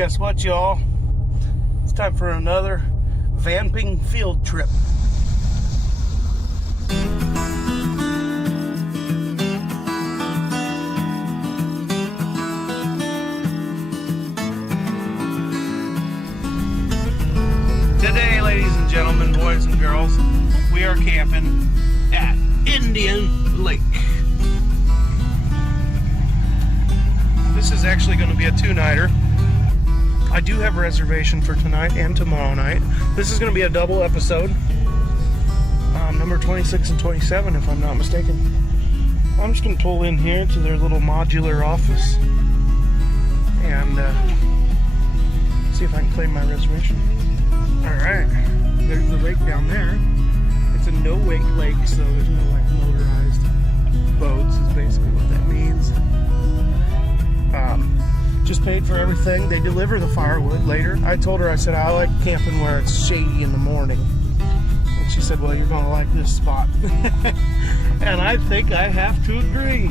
Guess what, y'all? It's time for another Vanping field trip. Today, ladies and gentlemen, boys and girls, we are camping at Indian Lake. This is actually going to be a two-nighter. I do have a reservation for tonight and tomorrow night. This is going to be a double episode. Number 26 and 27, if I'm not mistaken. I'm just going to pull in here to their little modular office and see if I can claim my reservation. Alright, there's the lake down there. It's a no-wake lake, so there's no like motorized boats is basically what that means. Just paid for everything. They deliver the firewood later. I told her, I said, I like camping where it's shady in the morning. And she said, well, you're going to like this spot. And I think I have to agree.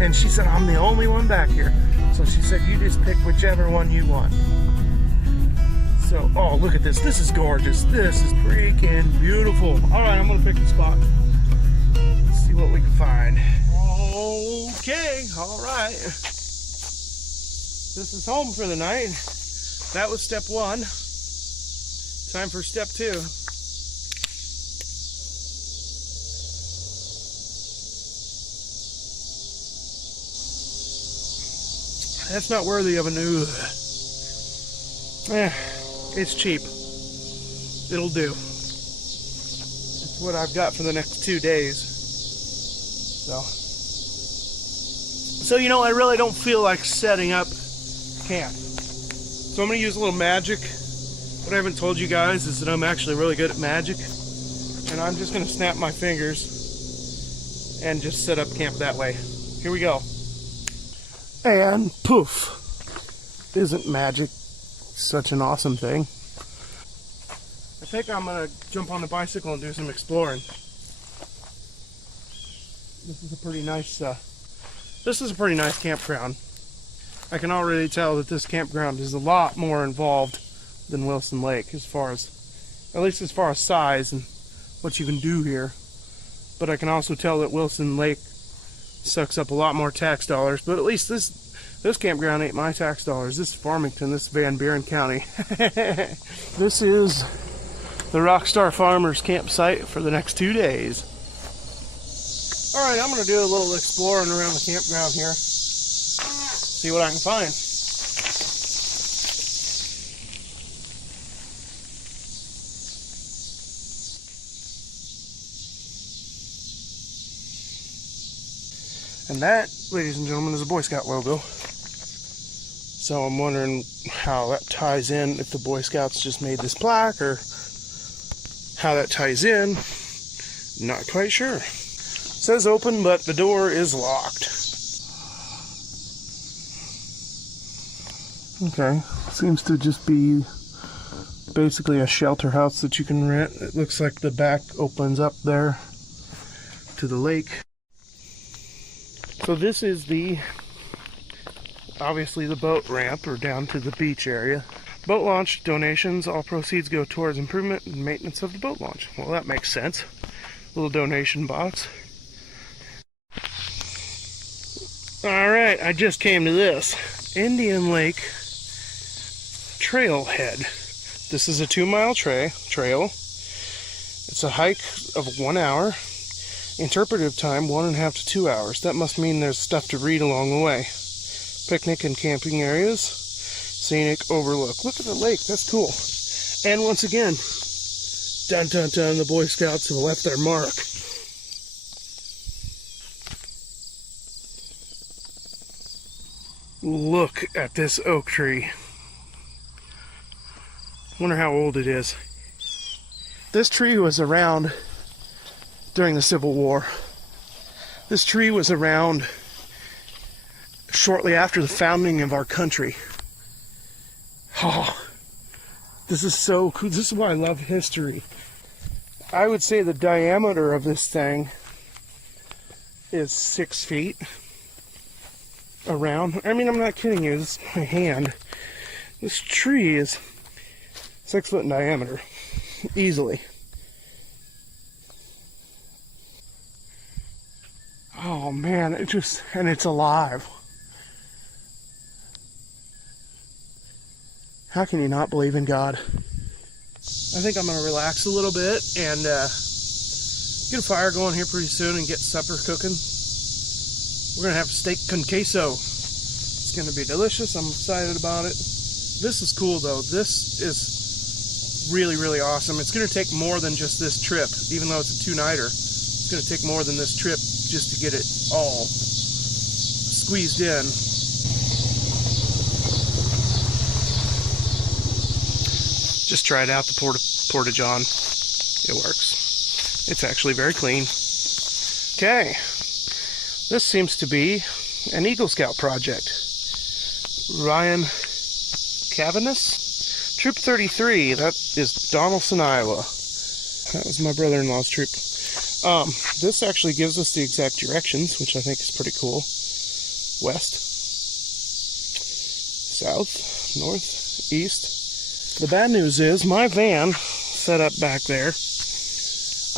And she said, I'm the only one back here. So she said, you just pick whichever one you want. So, oh, look at this. This is gorgeous. This is freaking beautiful. All right, I'm going to pick a spot. Let's see what we can find. Okay, all right. This is home for the night. That was step one. Time for step two. That's not worthy of an ooh. It's cheap. It'll do. It's what I've got for the next 2 days. So you know, I really don't feel like setting up camp. So I'm going to use a little magic. What I haven't told you guys is that I'm actually really good at magic. And I'm just going to snap my fingers and just set up camp that way. Here we go. And poof. Isn't magic such an awesome thing? I think I'm going to jump on the bicycle and do some exploring. This is a pretty nice campground. I can already tell that this campground is a lot more involved than Wilson Lake at least as far as size and what you can do here. But I can also tell that Wilson Lake sucks up a lot more tax dollars. But at least this campground ain't my tax dollars. This is Farmington. This is Van Buren County. This is the Rockstar Farmers campsite for the next 2 days. Alright, I'm going to do a little exploring around the campground here. See what I can find. And that, ladies and gentlemen, is a Boy Scout logo. So I'm wondering how that ties in, if the Boy Scouts just made this plaque, or how that ties in. Not quite sure. It says open, but the door is locked. Okay, seems to just be basically a shelter house that you can rent. It looks like the back opens up there to the lake. So this is obviously the boat ramp, or down to the beach area. Boat launch donations, all proceeds go towards improvement and maintenance of the boat launch. Well, that makes sense. Little donation box. Alright, I just came to this. Indian Lake Trailhead. This is a 2-mile trail. It's a hike of 1 hour. Interpretive time, 1.5 to 2 hours. That must mean there's stuff to read along the way. Picnic and camping areas. Scenic overlook. Look at the lake, that's cool. And once again, dun dun dun, the Boy Scouts have left their mark. Look at this oak tree. Wonder how old it is. This tree was around during the Civil War. This tree was around shortly after the founding of our country. Oh, this is so cool. This is why I love history. I would say the diameter of this thing is 6 feet. around. I mean, I'm not kidding you. This is my hand. This tree is 6 foot in diameter, easily. Oh man, and it's alive. How can you not believe in God? I think I'm gonna relax a little bit and get a fire going here pretty soon and get supper cooking. We're gonna have steak con queso. It's gonna be delicious. I'm excited about it. This is cool though. This is really, really awesome. It's gonna take more than just this trip, even though it's a 2-nighter. It's gonna take more than this trip just to get it all squeezed in. Just tried out the porta-john. It works. It's actually very clean. Okay. This seems to be an Eagle Scout project. Ryan Cavanis, Troop 33. That is Donaldson, Iowa. That was my brother-in-law's troop. This actually gives us the exact directions, which I think is pretty cool. West, south, north, east. The bad news is my van set up back there.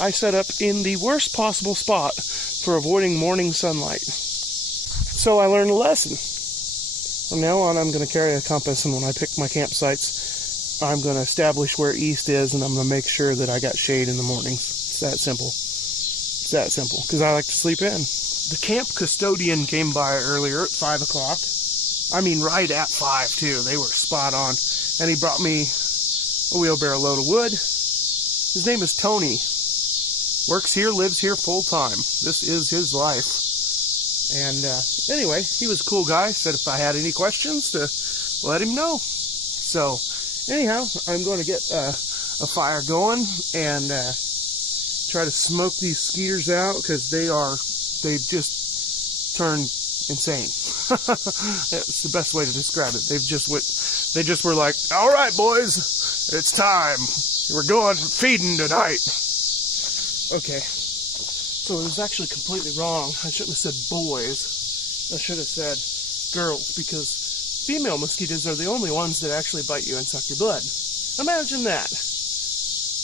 I set up in the worst possible spot for avoiding morning sunlight. So I learned a lesson. From now on, I'm going to carry a compass, and when I pick my campsites, I'm going to establish where east is, and I'm going to make sure that I got shade in the mornings. It's that simple. It's that simple, because I like to sleep in. The camp custodian came by earlier at 5 o'clock. I mean, right at 5, too. They were spot on. And he brought me a wheelbarrow load of wood. His name is Tony. Works here, lives here full time. This is his life. And anyway, he was a cool guy. Said if I had any questions to let him know. So anyhow, I'm going to get a fire going and try to smoke these skeeters out because they've just turned insane. That's the best way to describe it. They just were like, all right, boys, it's time. We're going feeding tonight. Okay. So it was actually completely wrong. I shouldn't have said boys. I should have said girls, because female mosquitoes are the only ones that actually bite you and suck your blood. Imagine that.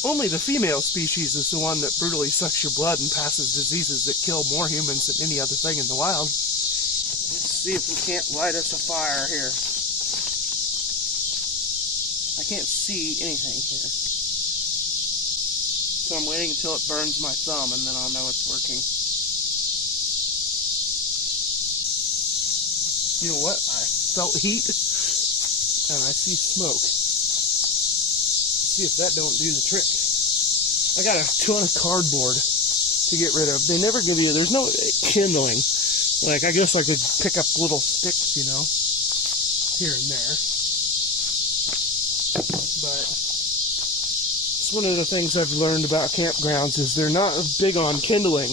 Only the female species is the one that brutally sucks your blood and passes diseases that kill more humans than any other thing in the wild. Let's see if we can't light us a fire here. I can't see anything here. So I'm waiting until it burns my thumb and then I'll know it's working. You know what? I felt heat and I see smoke. Let's see if that don't do the trick. I got a ton of cardboard to get rid of. They never give you, there's no kindling. Like, I guess I could pick up little sticks, you know, here and there. But it's one of the things I've learned about campgrounds is they're not big on kindling.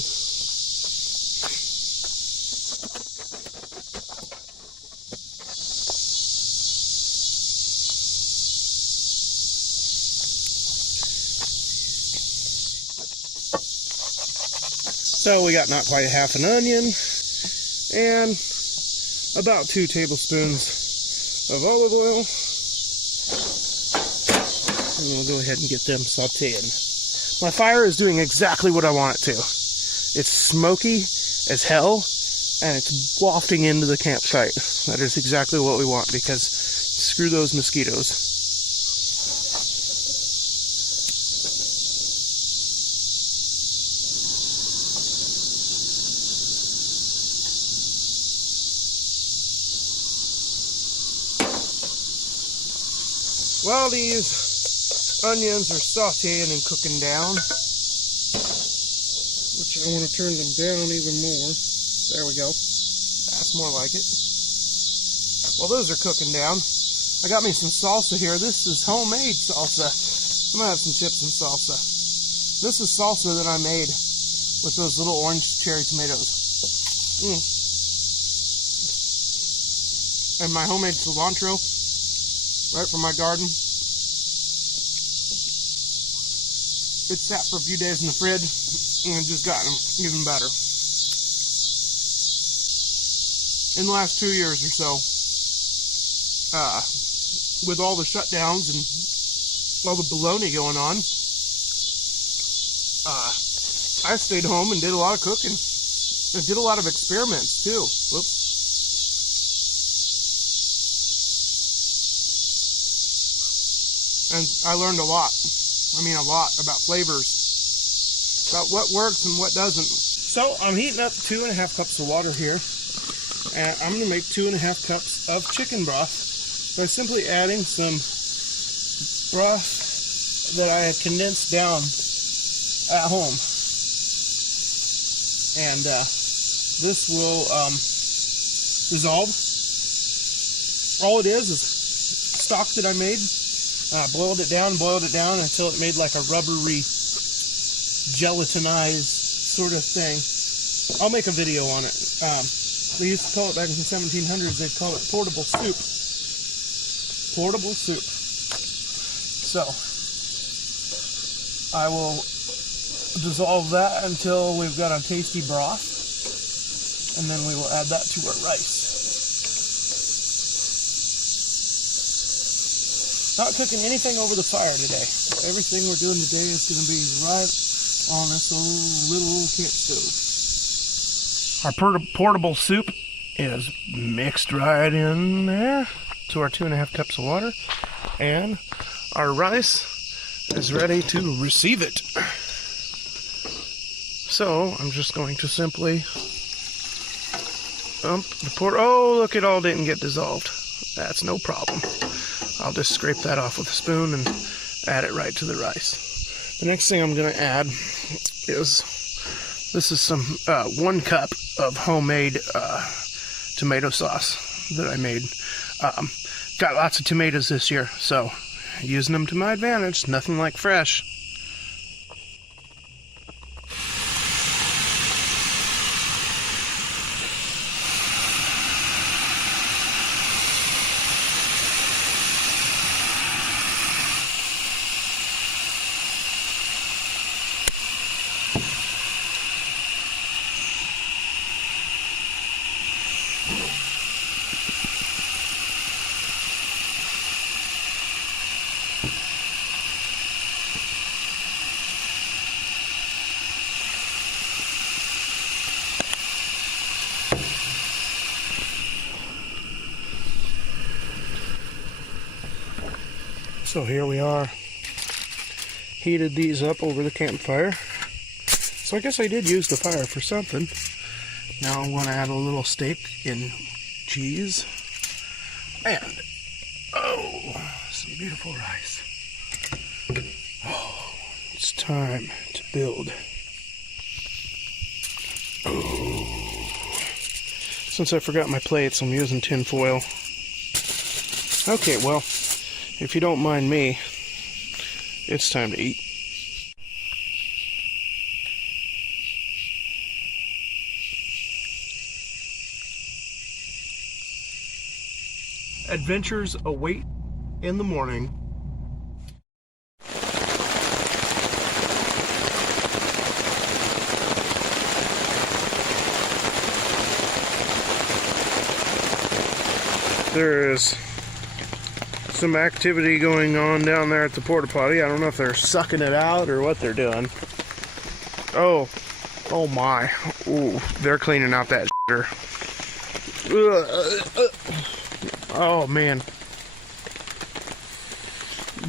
So we got not quite half an onion and about 2 tablespoons of olive oil. And we'll go ahead and get them sauteing. My fire is doing exactly what I want it to. It's smoky as hell, and it's wafting into the campsite. That is exactly what we want, because screw those mosquitoes. While these onions are sauteing and cooking down, which I want to turn them down even more. There we go. That's more like it. While those are cooking down, I got me some salsa here. This is homemade salsa. I'm going to have some chips and salsa. This is salsa that I made with those little orange cherry tomatoes. And my homemade cilantro, right from my garden. It sat for a few days in the fridge and it just got them even better. in the last 2 years or so, with all the shutdowns and all the baloney going on, I stayed home and did a lot of cooking. I did a lot of experiments too. Whoops. And I learned a lot. I mean, a lot about flavors, about what works and what doesn't. So I'm heating up 2.5 cups of water here, and I'm going to make 2.5 cups of chicken broth by simply adding some broth that I had condensed down at home. And this will dissolve. All it is stock that I made. Boiled it down until it made like a rubbery, gelatinized sort of thing. I'll make a video on it. They used to call it back in the 1700s, they'd call it portable soup. Portable soup. So, I will dissolve that until we've got a tasty broth, and then we will add that to our rice. Not cooking anything over the fire today. Everything we're doing today is going to be right on this little old camp stove. Our portable soup is mixed right in there to our 2.5 cups of water, and our rice is ready to receive it. So I'm just going to simply dump the oh, look, it all didn't get dissolved. That's no problem. I'll just scrape that off with a spoon and add it right to the rice. The next thing I'm going to add is, this is some 1 cup of homemade tomato sauce that I made. Got lots of tomatoes this year, so using them to my advantage. Nothing like fresh. So here we are, heated these up over the campfire. So I guess I did use the fire for something. Now I want to add a little steak and cheese. And, oh, some beautiful rice. Oh, it's time to build. Oh. Since I forgot my plates, I'm using tin foil. Okay, well, if you don't mind me, it's time to eat. Adventures await in the morning. There is some activity going on down there at the porta potty. I don't know if they're sucking it out or what they're doing. Oh my. Ooh, they're cleaning out that shitter. Oh man.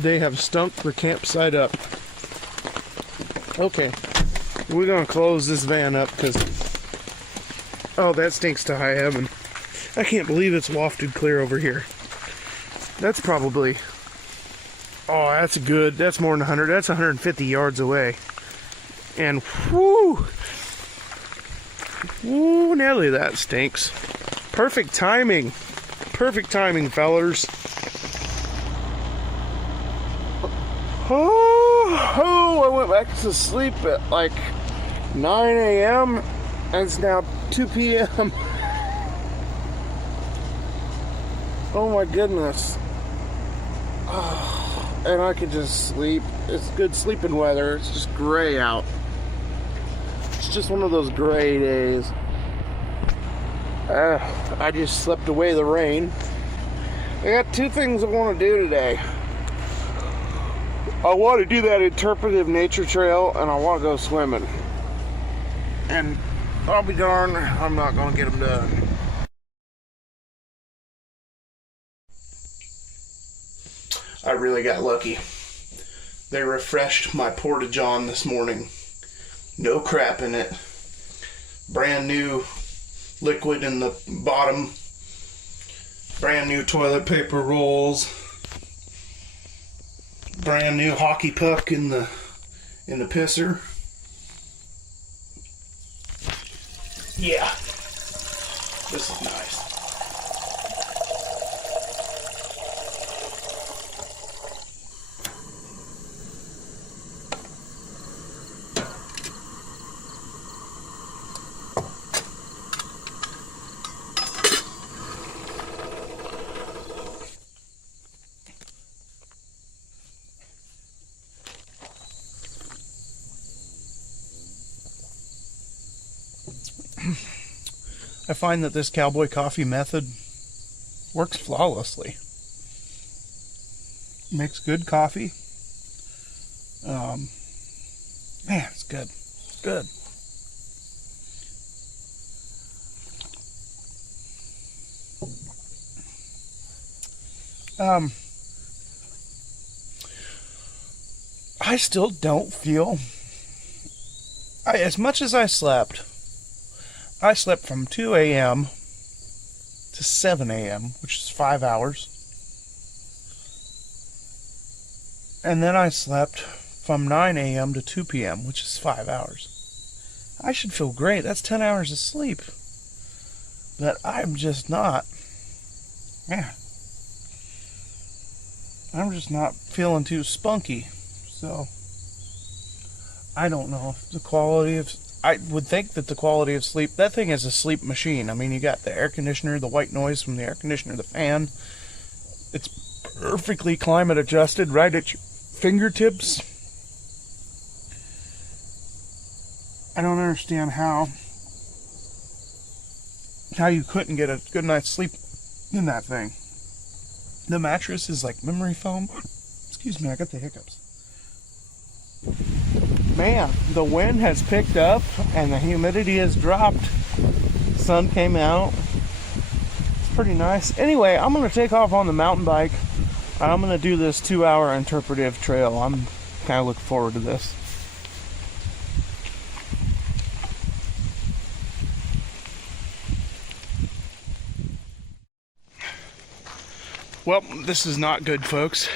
They have stumped the campsite up. Okay, we're gonna close this van up because, oh, that stinks to high heaven. I can't believe it's wafted clear over here. That's probably, oh, that's good. That's more than 100. That's 150 yards away. And whoo, Nelly, that stinks. Perfect timing. Perfect timing, fellers. Oh, I went back to sleep at like 9 a.m. and it's now 2 p.m. Oh my goodness. Oh, and I could just sleep. It's good sleeping weather. It's just gray out. It's just one of those gray days. I just slept away the rain. I got two things I want to do today. I want to do that interpretive nature trail, and I want to go swimming. And I'll be darned, I'm not going to get them done. I really got lucky. They refreshed my porta-john this morning. No crap in it. Brand new liquid in the bottom. Brand new toilet paper rolls. Brand new hockey puck in the pisser. Yeah. This is nice. I find that this cowboy coffee method works flawlessly. Makes good coffee. Man, it's good. It's good. I still don't feel... as much as I slept from 2 a.m. to 7 a.m., which is 5 hours. And then I slept from 9 a.m. to 2 p.m., which is 5 hours. I should feel great. That's 10 hours of sleep. But I'm just not. Yeah. I'm just not feeling too spunky. So, I don't know if the quality of... I would think that the quality of sleep... That thing is a sleep machine. I mean, you got the air conditioner, the white noise from the air conditioner, the fan. It's perfectly climate adjusted right at your fingertips. I don't understand how you couldn't get a good night's sleep in that thing. The mattress is like memory foam. Excuse me, I got the hiccups. Man, the wind has picked up and the humidity has dropped. The sun came out. It's pretty nice. Anyway, I'm going to take off on the mountain bike. I'm going to do this 2-hour interpretive trail. I'm kind of looking forward to this. Well, this is not good, folks.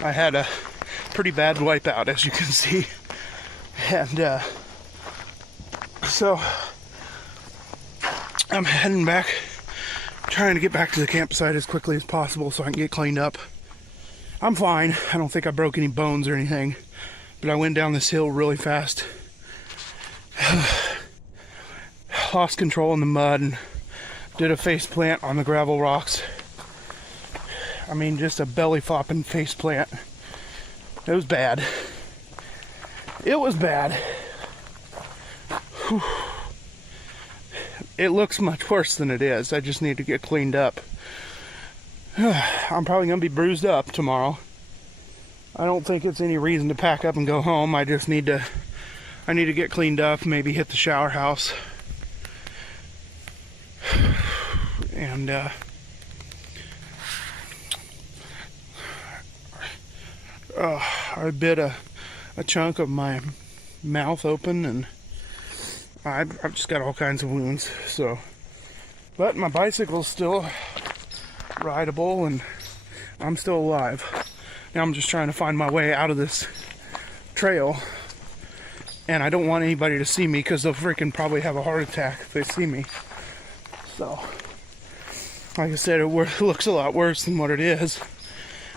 I had a pretty bad wipeout, as you can see. And so I'm heading back, trying to get back to the campsite as quickly as possible so I can get cleaned up. I'm fine. I don't think I broke any bones or anything, but I went down this hill really fast. Lost control in the mud and did a face plant on the gravel rocks. I mean, just a belly flopping face plant. It was bad. It was bad. Whew. It looks much worse than it is. I just need to get cleaned up. I'm probably going to be bruised up tomorrow. I don't think it's any reason to pack up and go home. I just need to get cleaned up, maybe hit the shower house. And I bit a chunk of my mouth open, and I've just got all kinds of wounds. So, but my bicycle's still rideable, and I'm still alive. Now I'm just trying to find my way out of this trail, and I don't want anybody to see me because they'll freaking probably have a heart attack if they see me. So, like I said, it looks a lot worse than what it is.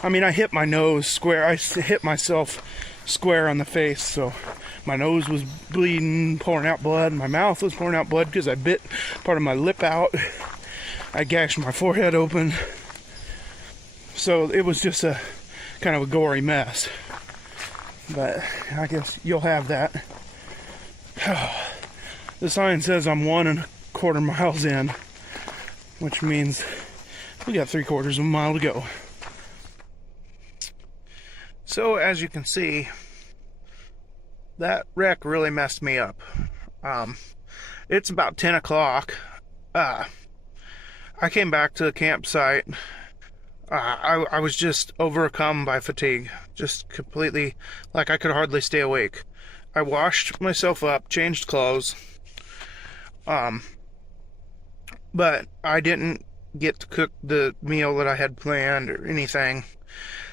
I mean, I hit my nose square. I hit myself square on the face, so my nose was bleeding, pouring out blood. My mouth was pouring out blood because I bit part of my lip out. I gashed my forehead open. So it was just a kind of a gory mess. But I guess you'll have that. The sign says I'm 1.25 miles in. which means we got 3/4 of a mile to go. So as you can see, that wreck really messed me up. It's about 10 o'clock. I came back to the campsite. I was just overcome by fatigue, just completely, like I could hardly stay awake. I washed myself up, changed clothes, but I didn't get to cook the meal that I had planned or anything.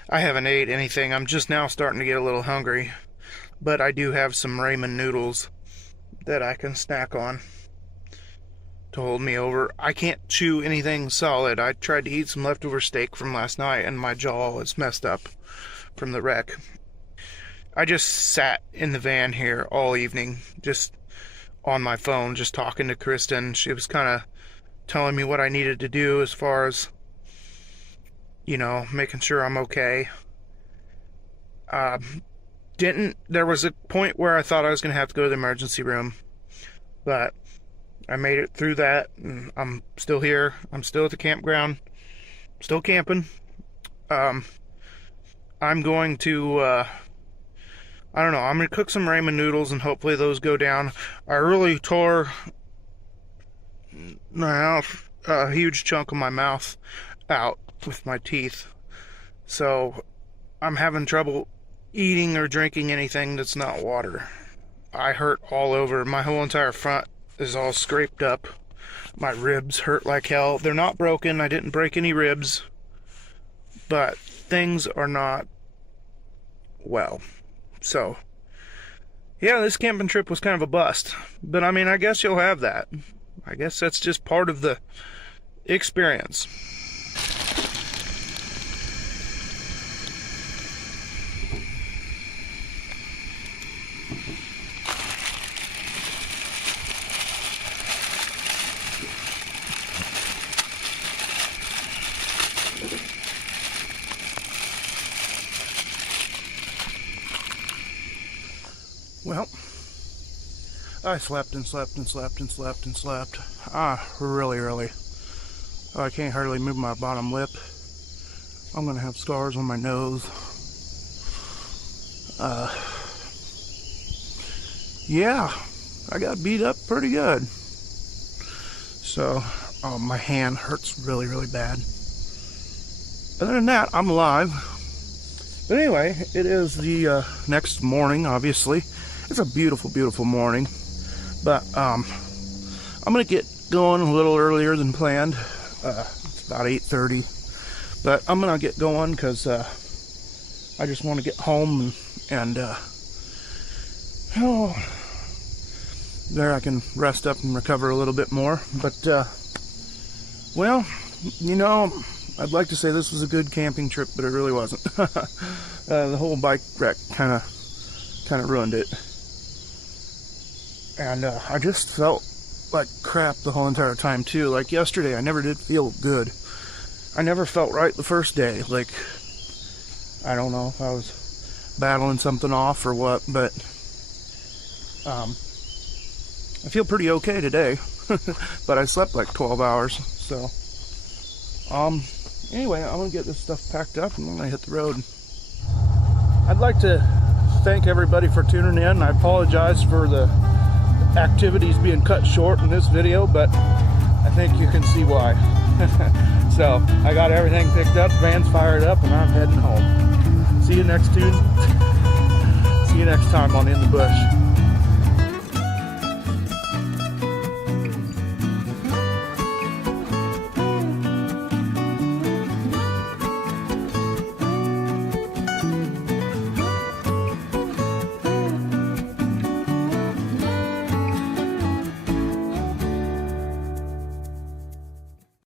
I haven't ate anything. I'm just now starting to get a little hungry, but I do have some ramen noodles that I can snack on to hold me over. I can't chew anything solid. I tried to eat some leftover steak from last night and my jaw is messed up from the wreck. I just sat in the van here all evening, just on my phone, just talking to Kristen. She was kind of telling me what I needed to do as far as, you know, making sure I'm okay. There was a point where I thought I was going to have to go to the emergency room, but I made it through that, and I'm still here. I'm still at the campground, still camping. I'm going to, I don't know, I'm going to cook some ramen noodles, and hopefully those go down. I really tore a huge chunk of my mouth out with my teeth, so I'm having trouble eating or drinking anything that's not water. I hurt all over. My whole entire front is all scraped up. My ribs hurt like hell. They're not broken. I didn't break any ribs, but things are not well. So yeah, this camping trip was kind of a bust, but I mean, I guess you'll have that. I guess that's just part of the experience. Well, I slept and slept and slept and slept and slept. Really early. I can't hardly move my bottom lip. I'm gonna have scars on my nose. Yeah, I got beat up pretty good. So, my hand hurts really, really bad. Other than that, I'm alive. But anyway, it is the next morning, obviously. It's a beautiful, beautiful morning. But I'm gonna get going a little earlier than planned. It's about 8:30. But I'm gonna get going because I just want to get home and there I can rest up and recover a little bit more. But well, you know, I'd like to say this was a good camping trip, but it really wasn't. The whole bike wreck kind of ruined it. And I just felt like crap the whole entire time too. Like yesterday, I never did feel good. I never felt right the first day. Like, I don't know if I was battling something off or what, but I feel pretty okay today. But I slept like 12 hours. So anyway, I'm gonna get this stuff packed up and I'm gonna hit the road. I'd like to thank everybody for tuning in. I apologize for the activities being cut short in this video, but I think you can see why. So I got everything picked up, van's fired up, and I'm heading home. See you next time on In the Bush.